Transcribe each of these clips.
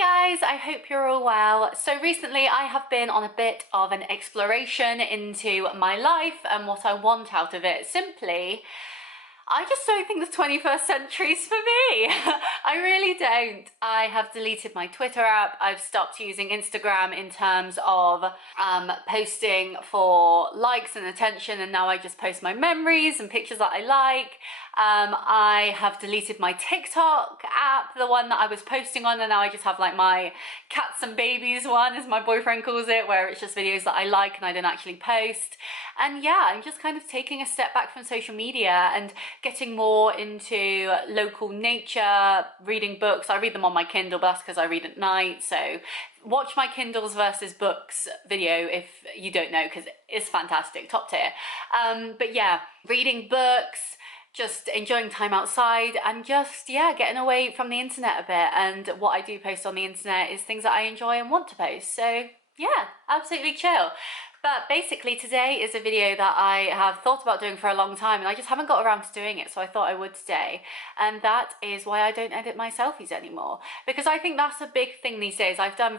Hi guys, I hope you're all well. So recently I have been on a bit of an exploration into my life and what I want out of it. Simply, I just don't think the 21st century is for me. I really don't. I have deleted my Twitter app. I've stopped using Instagram in terms of posting for likes and attention, and now I just post my memories and pictures that I like. I have deleted my TikTok app, the one that I was posting on, and now I just have like my cats and babies one, as my boyfriend calls it, where it's just videos that I like and I don't actually post. And yeah, I'm just kind of taking a step back from social media and getting more into local nature, reading books. I read them on my Kindle, but that's because I read at night. So watch my Kindles versus books video if you don't know, because it's fantastic, top tier. But yeah, reading books, just enjoying time outside, and just, yeah, getting away from the internet a bit. And what I do post on the internet is things that I enjoy and want to post. So yeah, absolutely chill. But basically today is a video that I have thought about doing for a long time, and I just haven't got around to doing it, so I thought I would today. And that is why I don't edit my selfies anymore, because I think that's a big thing these days. I've done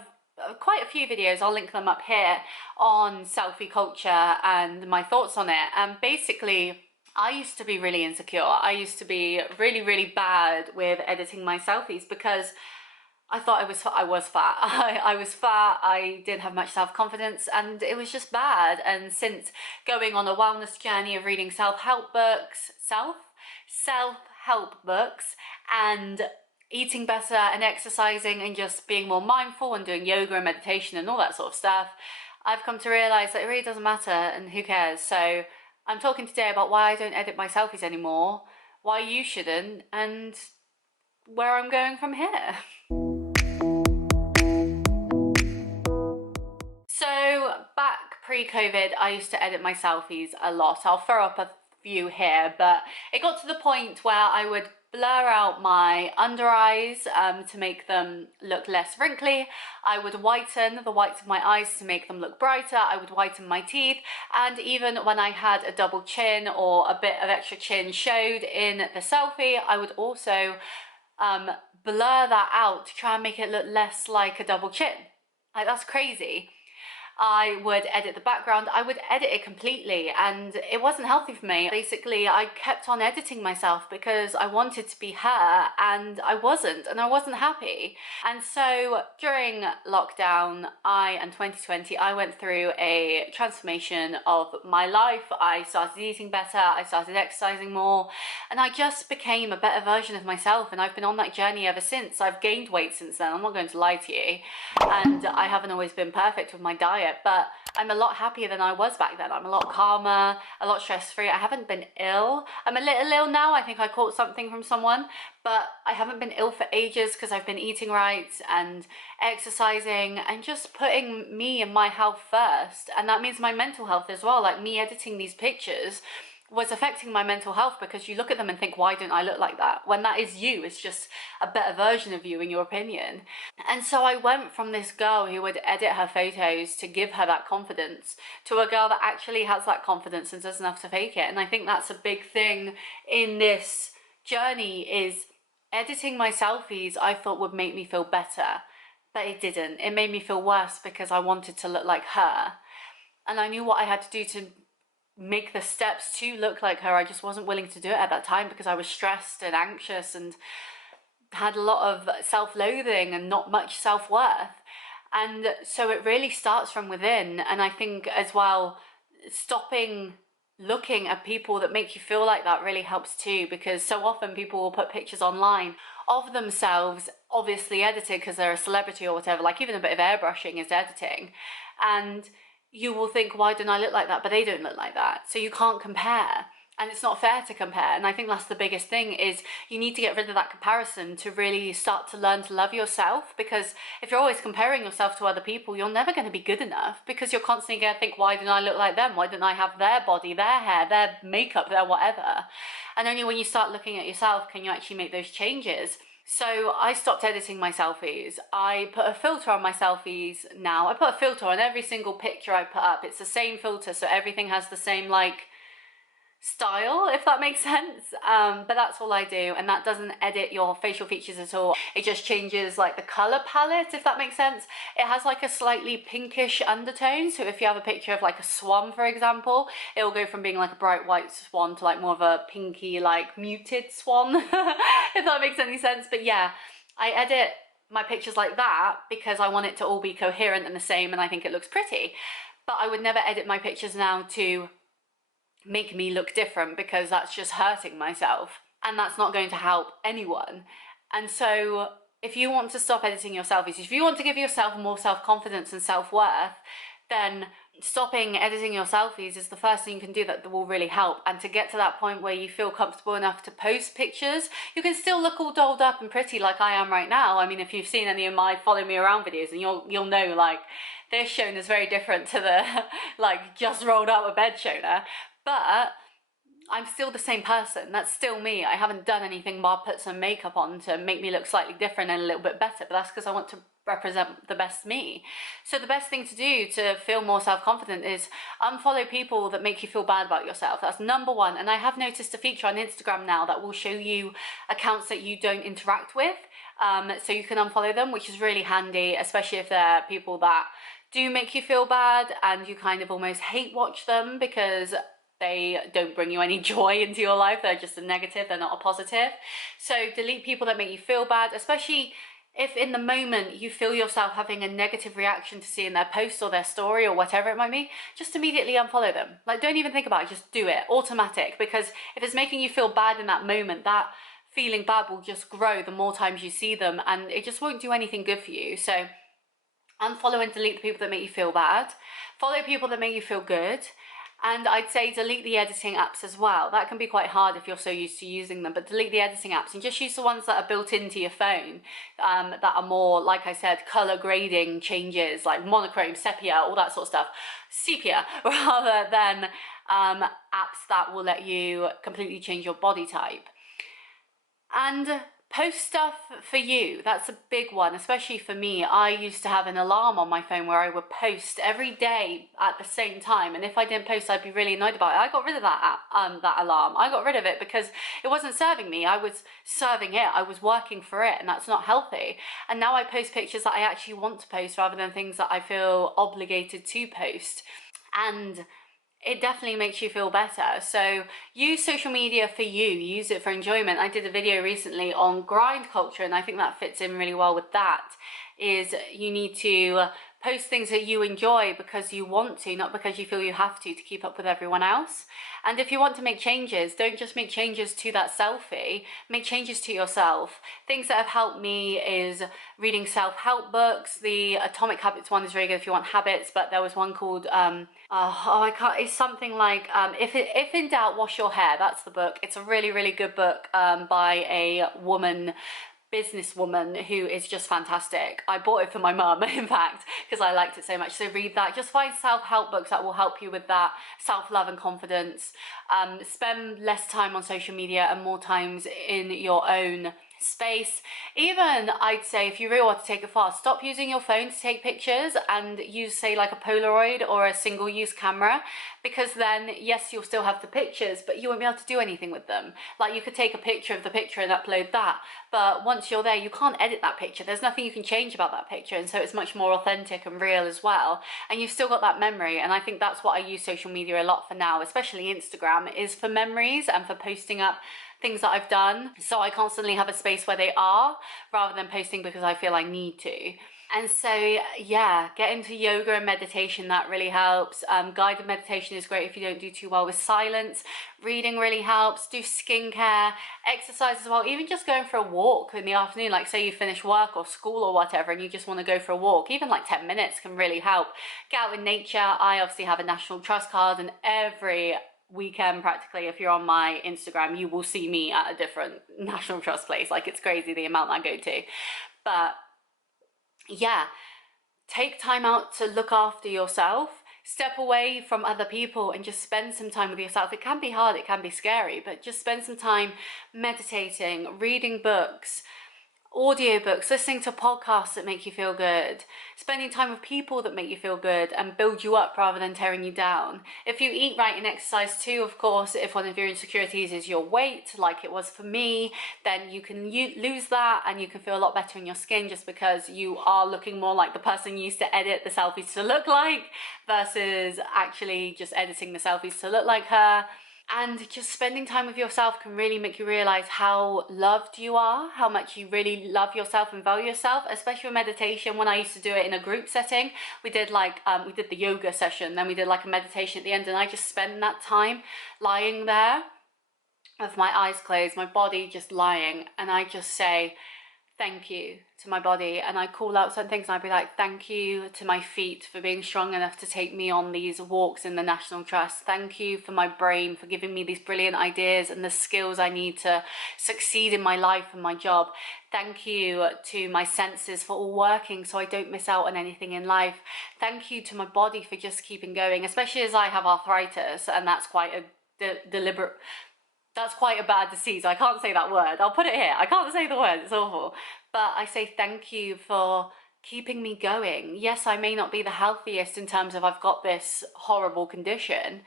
quite a few videos, I'll link them up here, on selfie culture and my thoughts on it. And basically, I used to be really insecure. I used to be really bad with editing my selfies because I thought I was fat. I was fat, I didn't have much self-confidence, and it was just bad. And since going on a wellness journey of reading self-help books, self-help books, and eating better and exercising and just being more mindful and doing yoga and meditation and all that sort of stuff, I've come to realize that it really doesn't matter and who cares. So I'm talking today about why I don't edit my selfies anymore, why you shouldn't, and where I'm going from here. So back pre-COVID, I used to edit my selfies a lot. I'll throw up a few here, but it got to the point where I would blur out my under eyes to make them look less wrinkly. I would whiten the whites of my eyes to make them look brighter. I would whiten my teeth, and even when I had a double chin or a bit of extra chin showed in the selfie, I would also blur that out to try and make it look less like a double chin. Like, that's crazy. I would edit the background, I would edit it completely, and it wasn't healthy for me. Basically, I kept on editing myself because I wanted to be her, and I wasn't happy. And so during lockdown, and 2020, I went through a transformation of my life. I started eating better, I started exercising more, and I just became a better version of myself, and I've been on that journey ever since. I've gained weight since then, I'm not going to lie to you, and I haven't always been perfect with my diet, but I'm a lot happier than I was back then. I'm a lot calmer, a lot stress-free. I haven't been ill. I'm a little ill now. I think I caught something from someone, but I haven't been ill for ages because I've been eating right and exercising and just putting me and my health first. And that means my mental health as well. Like, me editing these pictures was affecting my mental health, because you look at them and think, why don't I look like that? When that is you, it's just a better version of you in your opinion. And so I went from this girl who would edit her photos to give her that confidence to a girl that actually has that confidence and doesn't have to fake it. And I think that's a big thing in this journey, is editing my selfies I thought would make me feel better, but it didn't. It made me feel worse because I wanted to look like her. And I knew what I had to do to make the steps to look like her. I just wasn't willing to do it at that time because I was stressed and anxious and had a lot of self-loathing and not much self-worth. And so it really starts from within. And I think as well, stopping looking at people that make you feel like that really helps too, because so often people will put pictures online of themselves, obviously edited because they're a celebrity or whatever, like even a bit of airbrushing is editing, and you will think, why don't I look like that? But they don't look like that. So you can't compare. And it's not fair to compare. And I think that's the biggest thing, is you need to get rid of that comparison to really start to learn to love yourself. Because if you're always comparing yourself to other people, you're never going to be good enough, because you're constantly going to think, why don't I look like them? Why don't I have their body, their hair, their makeup, their whatever? And only when you start looking at yourself can you actually make those changes. So I stopped editing my selfies. I put a filter on my selfies now. I put a filter on every single picture I put up. It's the same filter, so everything has the same, like, style, if that makes sense. But that's all I do, and that doesn't edit your facial features at all. It just changes like the color palette, if that makes sense. It has like a slightly pinkish undertone, so if you have a picture of like a swan, for example, it will go from being like a bright white swan to like more of a pinky, like muted swan, if that makes any sense. But yeah, I edit my pictures like that because I want it to all be coherent and the same, and I think it looks pretty. But I would never edit my pictures now to make me look different, because that's just hurting myself and that's not going to help anyone. And so if you want to stop editing your selfies, if you want to give yourself more self-confidence and self-worth, then stopping editing your selfies is the first thing you can do that will really help. And to get to that point where you feel comfortable enough to post pictures, you can still look all dolled up and pretty like I am right now. I mean, if you've seen any of my follow me around videos, and you'll know, like, this Shona is very different to the like just rolled out of bed Shona. But I'm still the same person. That's still me. I haven't done anything but put some makeup on to make me look slightly different and a little bit better, but that's because I want to represent the best me. So the best thing to do to feel more self-confident is unfollow people that make you feel bad about yourself. That's number one. And I have noticed a feature on Instagram now that will show you accounts that you don't interact with. So you can unfollow them, which is really handy, especially if they're people that do make you feel bad and you kind of almost hate watch them because they don't bring you any joy into your life. They're just a negative, they're not a positive. So delete people that make you feel bad, especially if in the moment you feel yourself having a negative reaction to seeing their post or their story or whatever it might be. Just immediately unfollow them. Like, don't even think about it, just do it, automatic. Because if it's making you feel bad in that moment, that feeling bad will just grow the more times you see them, and it just won't do anything good for you. So unfollow and delete the people that make you feel bad. Follow people that make you feel good. And I'd say delete the editing apps as well. That can be quite hard if you're so used to using them, but delete the editing apps and just use the ones that are built into your phone, that are more, like I said, color grading changes, like monochrome, sepia, all that sort of stuff. Sepia, rather than apps that will let you completely change your body type. And post stuff for you. That's a big one, especially for me. I used to have an alarm on my phone where I would post every day at the same time, and if I didn't post, I'd be really annoyed about it. I got rid of that alarm. I got rid of it because it wasn't serving me. I was serving it. I was working for it, and that's not healthy. And now I post pictures that I actually want to post rather than things that I feel obligated to post. And it definitely makes you feel better. So use social media for you, use it for enjoyment. I did a video recently on grind culture, and I think that fits in really well with that. Is you need to post things that you enjoy because you want to, not because you feel you have to keep up with everyone else. And if you want to make changes, don't just make changes to that selfie, make changes to yourself. Things that have helped me is reading self-help books. The Atomic Habits one is very good if you want habits, but there was one called, it's something like, if in doubt, wash your hair. That's the book. It's a really, really good book by a businesswoman who is just fantastic. I bought it for my mum, in fact, because I liked it so much. So read that. Just find self-help books that will help you with that self-love and confidence. Spend less time on social media and more times in your own space. Even, I'd say, if you really want to take it fast, stop using your phone to take pictures and use, say, like a Polaroid or a single-use camera, because then, yes, you'll still have the pictures, but you won't be able to do anything with them. Like, you could take a picture of the picture and upload that, but once you're there, you can't edit that picture. There's nothing you can change about that picture, and so it's much more authentic and real as well, and you've still got that memory. And I think that's what I use social media a lot for now, especially Instagram, is for memories and for posting up things that I've done, so I constantly have a space where they are, rather than posting because I feel I need to. And so, yeah, get into yoga and meditation. That really helps. Guided meditation is great if you don't do too well with silence. Reading really helps. Do skincare, exercise as well. Even just going for a walk in the afternoon, like say you finish work or school or whatever and you just want to go for a walk, even like 10 minutes can really help. Get out in nature. I obviously have a National Trust card, and every weekend practically, if you're on my Instagram, you will see me at a different National Trust place. Like, it's crazy the amount I go to. But yeah, take time out to look after yourself. Step away from other people and just spend some time with yourself. It can be hard, it can be scary, but just spend some time meditating, reading books, audiobooks, listening to podcasts that make you feel good, spending time with people that make you feel good and build you up rather than tearing you down. If you eat right and exercise too, of course, if one of your insecurities is your weight, like it was for me, then you can lose that and you can feel a lot better in your skin just because you are looking more like the person you used to edit the selfies to look like versus actually just editing the selfies to look like her. And just spending time with yourself can really make you realize how loved you are, how much you really love yourself and value yourself, especially with meditation. When I used to do it in a group setting, we did we did the yoga session, then we did like a meditation at the end, and I just spent that time lying there with my eyes closed, my body just lying, and I just say, thank you to my body, and I call out certain things and I'd be like, thank you to my feet for being strong enough to take me on these walks in the National Trust. Thank you for my brain for giving me these brilliant ideas and the skills I need to succeed in my life and my job. Thank you to my senses for all working so I don't miss out on anything in life. Thank you to my body for just keeping going, especially as I have arthritis, and that's quite a that's quite a bad disease. I can't say that word. I'll put it here. I can't say the word. It's awful. But I say thank you for keeping me going. Yes, I may not be the healthiest in terms of I've got this horrible condition,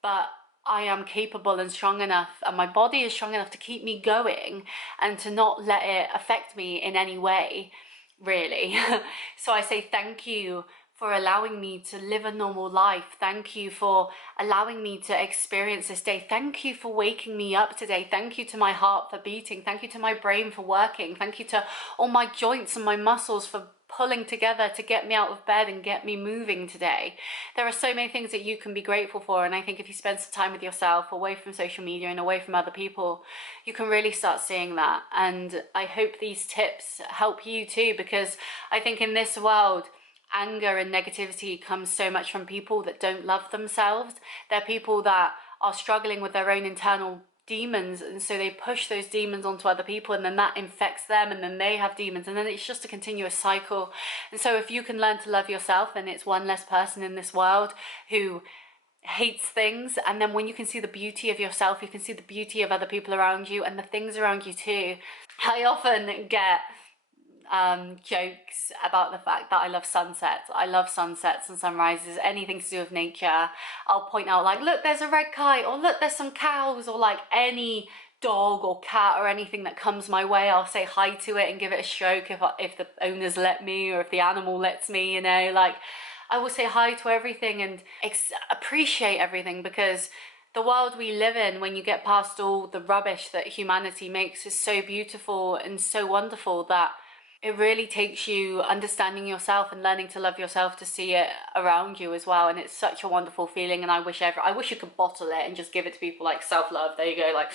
but I am capable and strong enough, and my body is strong enough to keep me going and to not let it affect me in any way, really. So I say thank you for allowing me to live a normal life. Thank you for allowing me to experience this day. Thank you for waking me up today. Thank you to my heart for beating. Thank you to my brain for working. Thank you to all my joints and my muscles for pulling together to get me out of bed and get me moving today. There are so many things that you can be grateful for, and I think if you spend some time with yourself, away from social media and away from other people, you can really start seeing that. And I hope these tips help you too, because I think in this world, anger and negativity comes so much from people that don't love themselves. They're people that are struggling with their own internal demons, and so they push those demons onto other people, and then that infects them, and then they have demons, and then it's just a continuous cycle. And so if you can learn to love yourself, then it's one less person in this world who hates things. And then when you can see the beauty of yourself, you can see the beauty of other people around you and the things around you too. I often get jokes about the fact that I love sunsets. I love sunsets and sunrises, anything to do with nature. I'll point out like, look, there's a red kite, or look, there's some cows, or like any dog or cat or anything that comes my way, I'll say hi to it and give it a stroke if the owners let me, or if the animal lets me, you know, like I will say hi to everything and appreciate everything, because the world we live in, when you get past all the rubbish that humanity makes, is so beautiful and so wonderful that it really takes you understanding yourself and learning to love yourself to see it around you as well. And it's such a wonderful feeling, and I wish you could bottle it and just give it to people, like self-love. There you go, like,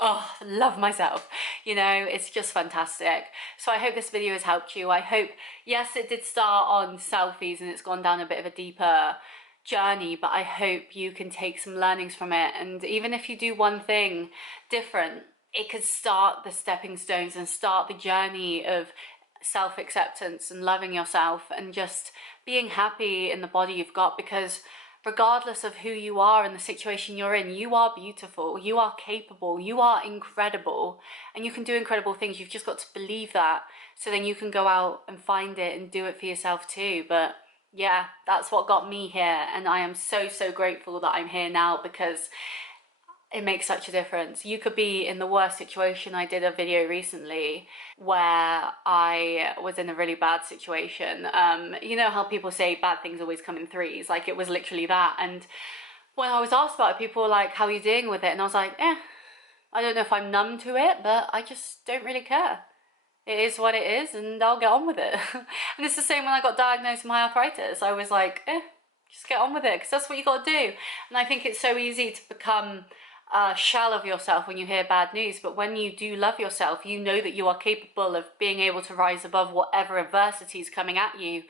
oh, love myself. You know, it's just fantastic. So I hope this video has helped you. I hope, yes, it did start on selfies and it's gone down a bit of a deeper journey, but I hope you can take some learnings from it. And even if you do one thing different, it could start the stepping stones and start the journey of self-acceptance and loving yourself and just being happy in the body you've got, because regardless of who you are and the situation you're in, you are beautiful, you are capable, you are incredible, and you can do incredible things. You've just got to believe that, so then you can go out and find it and do it for yourself too. But yeah, that's what got me here, and I am so grateful that I'm here now, because it makes such a difference. You could be in the worst situation. I did a video recently where I was in a really bad situation. You know how people say bad things always come in threes? Like, it was literally that. And when I was asked about it, people were like, how are you dealing with it? And I was like, I don't know if I'm numb to it, but I just don't really care. It is what it is, and I'll get on with it. And it's the same when I got diagnosed with my arthritis. I was like, just get on with it, because that's what you got to do. And I think it's so easy to become a shell of yourself when you hear bad news, but when you do love yourself, you know that you are capable of being able to rise above whatever adversity is coming at you,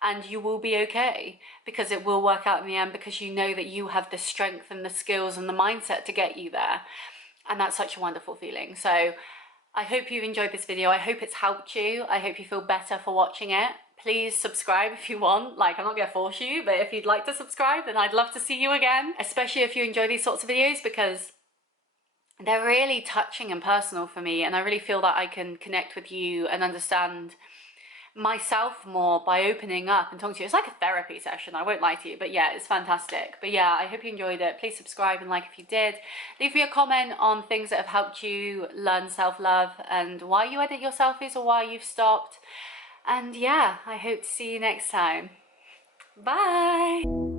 and you will be okay, because it will work out in the end, because you know that you have the strength and the skills and the mindset to get you there. And that's such a wonderful feeling. So I hope you've enjoyed this video. I hope it's helped you. I hope you feel better for watching it. Please subscribe if you want. Like, I'm not gonna force you, but if you'd like to subscribe, then I'd love to see you again, especially if you enjoy these sorts of videos, because they're really touching and personal for me, and I really feel that I can connect with you and understand myself more by opening up and talking to you. It's like a therapy session, I won't lie to you, but yeah, it's fantastic. But yeah, I hope you enjoyed it. Please subscribe and like if you did. Leave me a comment on things that have helped you learn self-love and why you edit your selfies or why you've stopped. And yeah, I hope to see you next time. Bye.